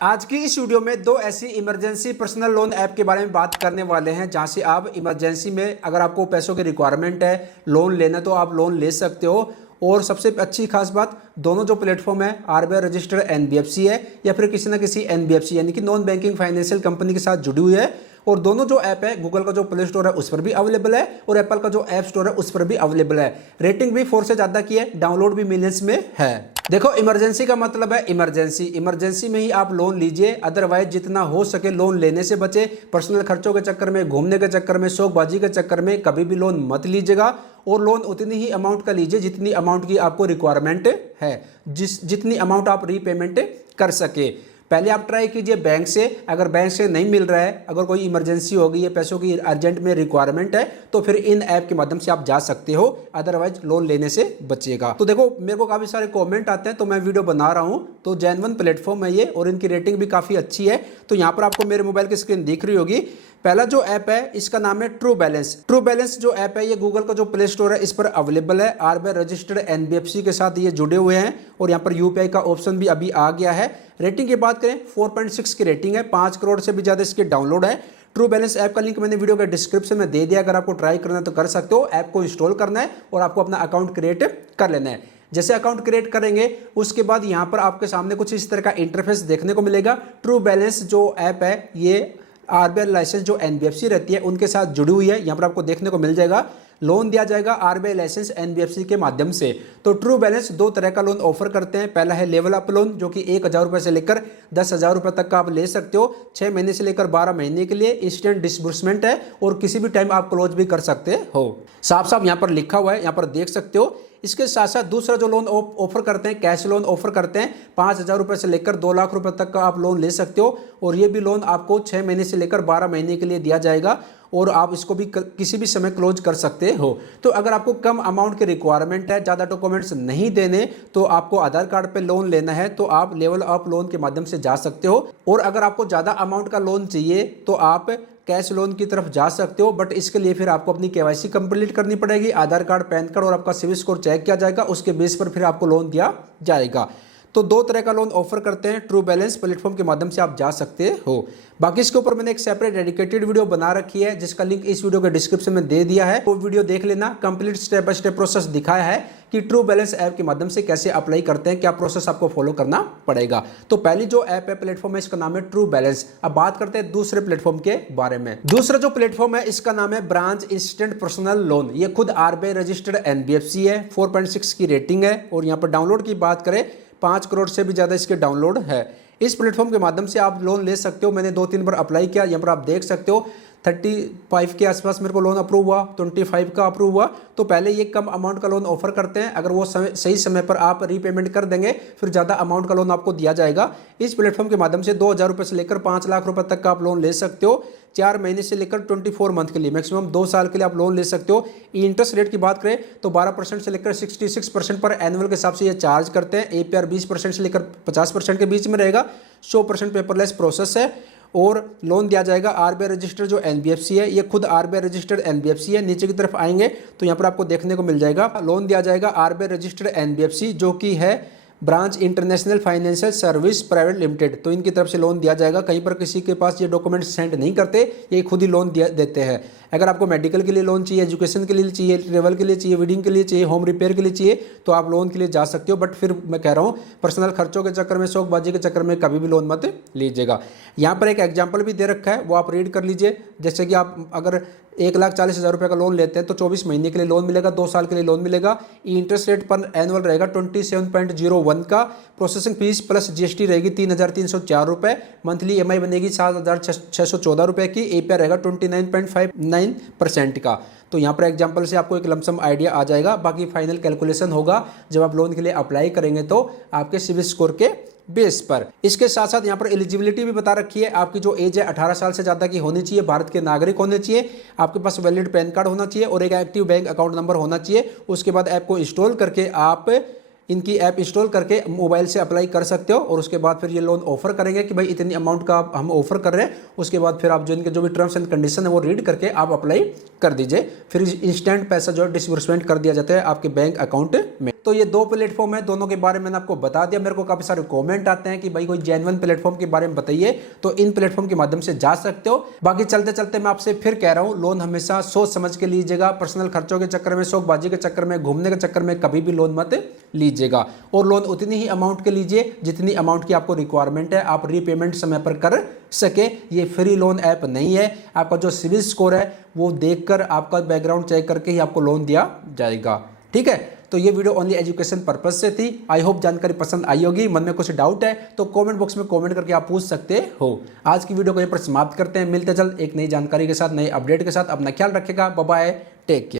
आज की इस वीडियो में दो ऐसी इमरजेंसी पर्सनल लोन ऐप के बारे में बात करने वाले हैं जहां से आप इमरजेंसी में अगर आपको पैसों की रिक्वायरमेंट है, लोन लेना, तो आप लोन ले सकते हो। और सबसे अच्छी खास बात, दोनों जो प्लेटफॉर्म है आरबीआई रजिस्टर्ड एनबीएफसी है या फिर किसी ना किसी एनबीएफसी यानी कि नॉन बैंकिंग फाइनेंशियल कंपनी के साथ जुड़ी हुई है। और दोनों जो ऐप है गूगल का जो प्ले स्टोर है उस पर भी अवेलेबल है और एप्पल का जो ऐप स्टोर है उस पर भी अवेलेबल है। रेटिंग भी 4 से ज़्यादा की है, डाउनलोड भी मिलियंस में है। देखो, इमरजेंसी का मतलब है इमरजेंसी में ही आप लोन लीजिए, अदरवाइज जितना हो सके लोन लेने से बचे। पर्सनल खर्चों के चक्कर में, घूमने के चक्कर में, शौकबाजी के चक्कर में कभी भी लोन मत लीजिएगा। और लोन उतनी ही अमाउंट का लीजिए जितनी अमाउंट की आपको रिक्वायरमेंट है, जितनी अमाउंट आप रीपेमेंट कर सके। पहले आप ट्राई कीजिए बैंक से, अगर बैंक से नहीं मिल रहा है, अगर कोई इमरजेंसी हो गई है, पैसों की अर्जेंट में रिक्वायरमेंट है, तो फिर इन ऐप के माध्यम से आप जा सकते हो, अदरवाइज लोन लेने से बचिएगा। तो देखो, मेरे को काफ़ी सारे कमेंट आते हैं तो मैं वीडियो बना रहा हूँ। तो जेन्युइन प्लेटफॉर्म है ये और इनकी रेटिंग भी काफ़ी अच्छी है। तो यहाँ पर आपको मेरे मोबाइल की स्क्रीन दिख रही होगी। पहला जो ऐप है इसका नाम है ट्रू बैलेंस। ट्रू बैलेंस जो ऐप है ये गूगल का जो प्ले स्टोर है इस पर अवेलेबल है। आरबीआई रजिस्टर्ड एनबीएफसी के साथ ये जुड़े हुए हैं और यहाँ पर यूपीआई का ऑप्शन भी अभी आ गया है। रेटिंग की बात करें 4.6 की रेटिंग है, 5 करोड़ से भी ज़्यादा इसके डाउनलोड है। ट्रू बैलेंस ऐप का लिंक मैंने वीडियो के डिस्क्रिप्शन में दे दिया, अगर आपको ट्राई करना है तो कर सकते हो। ऐप को इंस्टॉल करना है और आपको अपना अकाउंट क्रिएट कर लेना है। जैसे अकाउंट क्रिएट करेंगे उसके बाद यहाँ पर आपके सामने कुछ इस तरह का इंटरफेस देखने को मिलेगा। ट्रू बैलेंस जो ऐप है ये आरबीआई लाइसेंस जो एनबीएफसी रहती है उनके साथ जुड़ी हुई है। यहाँ पर आपको देखने को मिल जाएगा लोन दिया जाएगा आरबीआई लाइसेंस एनबीएफसी के माध्यम से। तो ट्रू बैलेंस 2 तरह का लोन ऑफर करते हैं। पहला है लेवल अप लोन जो कि 1,000 रुपये से लेकर 10,000 रुपये तक का आप ले सकते हो। 6 महीने से लेकर 12 महीने के लिए इंस्टेंट डिसबर्समेंट है और किसी भी टाइम आप क्लोज भी कर सकते हो। साफ साफ यहाँ पर लिखा हुआ है, यहाँ पर देख सकते हो। इसके साथ साथ दूसरा जो लोन ऑफर करते हैं, कैश लोन ऑफर करते हैं। 5,000 रुपये से लेकर 2 लाख रुपए तक का आप लोन ले सकते हो और ये भी लोन आपको 6 महीने से लेकर 12 महीने के लिए दिया जाएगा और आप इसको भी किसी भी समय क्लोज कर सकते हो। तो अगर आपको कम अमाउंट की रिक्वायरमेंट है, ज़्यादा डॉक्यूमेंट्स नहीं देने, तो आपको आधार कार्ड पे लोन लेना है तो आप लेवल अप लोन के माध्यम से जा सकते हो। और अगर आपको ज़्यादा अमाउंट का लोन चाहिए तो आप कैश लोन की तरफ जा सकते हो, बट इसके लिए फिर आपको अपनी केवाईसी कंप्लीट करनी पड़ेगी। आधार कार्ड, पैन कार्ड और आपका सिविल स्कोर चेक किया जाएगा, उसके बेस पर फिर आपको लोन दिया जाएगा। तो 2 तरह का लोन ऑफर करते हैं, ट्रू बैलेंस प्लेटफॉर्म के माध्यम से आप जा सकते हो। बाकी इसके ऊपर मैंने एक सेपरेट डेडिकेटेड वीडियो बना रखी है जिसका लिंक इस वीडियो के डिस्क्रिप्शन में दे दिया है। वो वीडियो देख लेना, complete step by step process दिखाया है कि ट्रू बैलेंस ऐप के माध्यम से कैसे अप्लाई करते हैं, क्या प्रोसेस आपको फॉलो करना पड़ेगा। तो पहली जो ऐप है, प्लेटफॉर्म है, इसका नाम है ट्रू बैलेंस। अब बात करते हैं दूसरे प्लेटफॉर्म के बारे में। दूसरा जो प्लेटफॉर्म है इसका नाम है ब्रांच इंस्टेंट पर्सनल लोन। ये खुद आरबीआई रजिस्टर्ड एनबीएफसी है, 4.6 की रेटिंग है और यहाँ पर डाउनलोड की बात करें 5 करोड़ से भी ज़्यादा इसके डाउनलोड है। इस प्लेटफॉर्म के माध्यम से आप लोन ले सकते हो। मैंने 2-3 बार अप्लाई किया, यहाँ पर आप देख सकते हो 35 के आसपास मेरे को लोन अप्रूव हुआ, 25 का अप्रूव हुआ। तो पहले ये कम अमाउंट का लोन ऑफर करते हैं, अगर वो सही समय पर आप रीपेमेंट कर देंगे फिर ज़्यादा अमाउंट का लोन आपको दिया जाएगा। इस प्लेटफॉर्म के माध्यम से 2,000 रुपये से लेकर 5 लाख रुपये तक का आप लोन ले सकते हो। 4 महीने से लेकर 24 मंथ के लिए, मैक्सिमम 2 साल के लिए आप लोन ले सकते हो। इंटरेस्ट रेट की बात करें तो 12% से लेकर 66% पर एनुअल के हिसाब से ये चार्ज करते हैं। एपीआर 20% से लेकर 50% के बीच में रहेगा। 100% पेपरलेस प्रोसेस है और लोन दिया जाएगा आरबीआई रजिस्टर्ड जो एनबीएफसी है। ये खुद आरबीआई रजिस्टर्ड एनबीएफसी है। नीचे की तरफ आएंगे तो यहाँ पर आपको देखने को मिल जाएगा लोन दिया जाएगा आरबीआई रजिस्टर्ड एनबीएफसी जो कि है branch international financial service private limited. तो इनकी तरफ से लोन दिया जाएगा। कहीं पर किसी के पास ये डॉक्यूमेंट सेंड नहीं करते, ये खुद ही लोन देते हैं। अगर आपको मेडिकल के लिए लोन चाहिए, एजुकेशन के लिए चाहिए, ट्रेवल के लिए चाहिए, वेडिंग के लिए चाहिए, होम रिपेयर के लिए चाहिए, तो आप लोन के लिए जा सकते हो। बट फिर मैं कह रहा हूँ पर्सनल खर्चों के चक्कर में, शौकबाजी के चक्कर में कभी भी लोन मत लीजिएगा। यहाँ पर एक एग्जाम्पल भी दे रखा है, वो आप रीड कर लीजिए। जैसे कि आप अगर 1,40,000 रुपये का लोन लेते हैं तो 24 महीने के लिए लोन मिलेगा, 2 साल के लिए लोन मिलेगा। इंटरेस्ट रेट पर एनुअल रहेगा 27.01 का। प्रोसेसिंग फीस प्लस जीएसटी रहेगी 3,304 रुपये। मंथली ईएमआई बनेगी 7,614 रुपये की। एपीआर रहेगा 29.59% का। तो यहाँ पर एग्जाम्पल से आपको एक लमसम आइडिया आ जाएगा। बाकी फाइनल कैलकुलेशन होगा जब आप लोन के लिए अप्लाई करेंगे तो आपके सिविल स्कोर के बेस पर। इसके साथ साथ यहाँ पर एलिजिबिलिटी भी बता रखी है। आपकी जो एज है 18 साल से ज़्यादा की होनी चाहिए, भारत के नागरिक होने चाहिए, आपके पास वैलिड पैन कार्ड होना चाहिए और एक एक्टिव बैंक अकाउंट नंबर होना चाहिए। उसके बाद ऐप को इंस्टॉल करके आप इनकी ऐप इंस्टॉल करके मोबाइल से अप्लाई कर सकते हो और उसके बाद फिर ये लोन ऑफर करेंगे कि भाई इतनी अमाउंट का हम ऑफर कर रहे हैं। उसके बाद फिर आप जो इनके जो भी टर्म्स एंड कंडीशन है वो रीड करके आप अप्लाई कर दीजिए, फिर इंस्टेंट पैसा जो है डिस्बर्समेंट कर दिया जाता है आपके बैंक अकाउंट में। तो ये 2 प्लेटफॉर्म है, दोनों के बारे में मैंने आपको बता दिया। मेरे को काफ़ी सारे कमेंट आते हैं कि भाई कोई जेन्युइन प्लेटफॉर्म के बारे में बताइए, तो इन प्लेटफॉर्म के माध्यम से जा सकते हो। बाकी चलते चलते मैं आपसे फिर कह रहा हूँ, लोन हमेशा सोच समझ के लीजिएगा। पर्सनल खर्चों के चक्कर में, शौकबाजी के चक्कर में, घूमने के चक्कर में कभी भी लोन मत लीजिएगा। और लोन उतनी ही अमाउंट के लीजिए जितनी अमाउंट की आपको रिक्वायरमेंट है, आप रीपेमेंट समय पर कर सके। ये फ्री लोन ऐप नहीं है, आपका जो सिविल स्कोर है वो देखकर, आपका बैकग्राउंड चेक करके ही आपको लोन दिया जाएगा। ठीक है, तो ये वीडियो ओनली एजुकेशन पर्पज से थी। आई होप जानकारी पसंद आई होगी। मन में कुछ डाउट है तो कमेंट बॉक्स में कमेंट करके आप पूछ सकते हो। आज की वीडियो को यहीं पर समाप्त करते हैं। मिलते जल्द एक नई जानकारी के साथ, नए अपडेट के साथ। अपना ख्याल रखेगा। Bye bye, take care.